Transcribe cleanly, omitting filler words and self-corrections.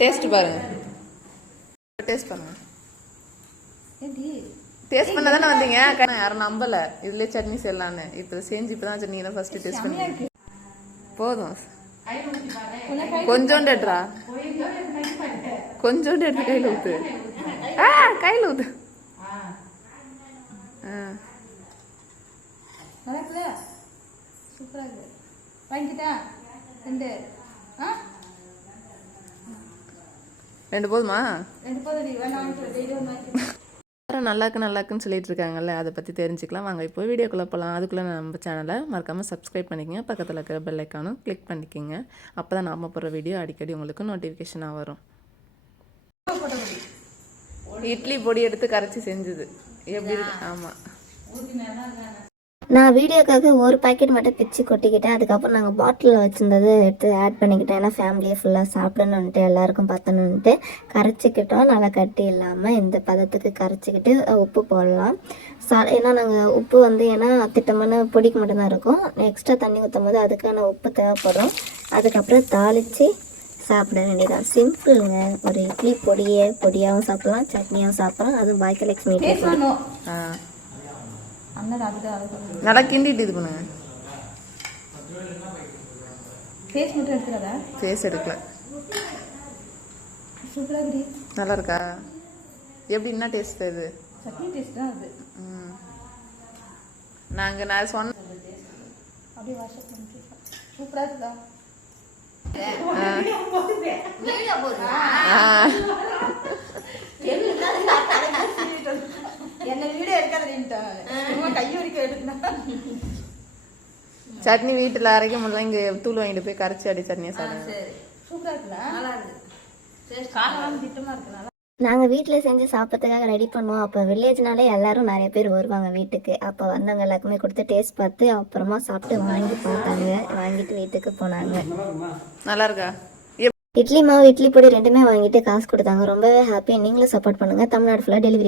Taste பாருங்க, taste பண்ணுங்க. Taste பண்ண தானே வந்தீங்க? யாரும் நம்பல இதுலயே சட்னி செய்யலான்னு. இப்போ செஞ்சு இப்பதான் சட்னி தான் ஃபர்ஸ்ட் டேஸ்ட் பண்ணி. போதும், கொஞ்சோண்டு எடுறா, கொஞ்சோண்டு எடுத்து கையில ஊத்து. கையில ஊத்து. சூப்பரா இருக்கு. வாங்கிட்டா ரெண்டு போதுமா? நல்லா இருக்குன்னு சொல்லிட்டு இருக்காங்கல்ல, அதை பற்றி தெரிஞ்சுக்கலாம். வாங்க இப்போ வீடியோக்குள்ளே போகலாம். அதுக்குள்ளே நம்ம சேனலை மறக்காமல் சப்ஸ்கிரைப் பண்ணிக்கங்க, பக்கத்தில் இருக்கிற பெல் ஐக்கானும் கிளிக் பண்ணிக்கோங்க. அப்போ தான் நாம் போகிற வீடியோ அடிக்கடி உங்களுக்கு நோட்டிஃபிகேஷனாக வரும். இட்லி பொடி எடுத்து கரைச்சி செஞ்சது எப்படி இருக்கு? ஆமாம், நான் வீடியோக்காக ஒரு பாக்கெட் மட்டும் பிச்சு கொட்டிக்கிட்டேன். அதுக்கப்புறம் நாங்கள் பாட்டிலில் வச்சுருந்தது எடுத்து ஆட் பண்ணிக்கிட்டேன். ஏன்னா ஃபேமிலியை ஃபுல்லாக சாப்பிடணுன்ட்டு எல்லாருக்கும் பார்த்தணுன்ட்டு கரைச்சிக்கிட்டோம். நல்லா கட்டி இல்லாமல் இந்த பதத்துக்கு கரைச்சிக்கிட்டு உப்பு போடலாம். ஏன்னா நாங்கள் உப்பு ஏன்னா திட்டமான பொடிக்கு மட்டும்தான் இருக்கும். எக்ஸ்ட்ரா தண்ணி ஊற்றும் போது அதுக்கான உப்பு தேவைப்படும். அதுக்கப்புறம் தாளித்து சாப்பிட வேண்டியதான். சிம்பிளுங்க. ஒரு இட்லி பொடியாகவும் சாப்பிடலாம், சட்னியாகவும் சாப்பிடலாம். அதுவும் பாக்கியலட்சுமி நல்லா கிண்டிட்டு இது பண்ணுங்க. ஃபேஸ் மட்டும் எடுத்துறதா? ஃபேஸ் எடுக்கல. சூப்பரா இருக்கு. நல்லா இருக்கா? எப்படி என்ன டேஸ்ட் இது? சட்னி டேஸ்ட் தான் அது. நான் சொன்ன அப்படியே வாஷ் பண்ணி சூப்பரா இருக்குதா? என்ன வீடியோ சட்னி வீட்டுல அரைக்க முடியல, இங்க தூள் வாங்கிட்டு போய் கரைச்சி அடி சட்னியை சாப்பிடுங்க. நாங்கள் வீட்டில் செஞ்சு சாப்பிட்றதுக்காக ரெடி பண்ணுவோம். அப்போ வில்லேஜ்னாலே எல்லாரும் நிறைய பேர் வருவாங்க வீட்டுக்கு. அப்போ வந்தவங்க எல்லாருக்குமே கொடுத்து டேஸ்ட் பார்த்து அப்புறமா சாப்பிட்டு வாங்கி பார்த்தாங்க. வாங்கிட்டு வீட்டுக்கு போனாங்க. நல்லா இருக்கா? இட்லி மாவு இட்லி பொடி ரெண்டுமே வாங்கிட்டு காசு கொடுத்தாங்க. ரொம்பவே ஹாப்பி. நீங்களும் சப்போர்ட் பண்ணுங்கள். தமிழ்நாடு ஃபுல்லாக டெலிவரி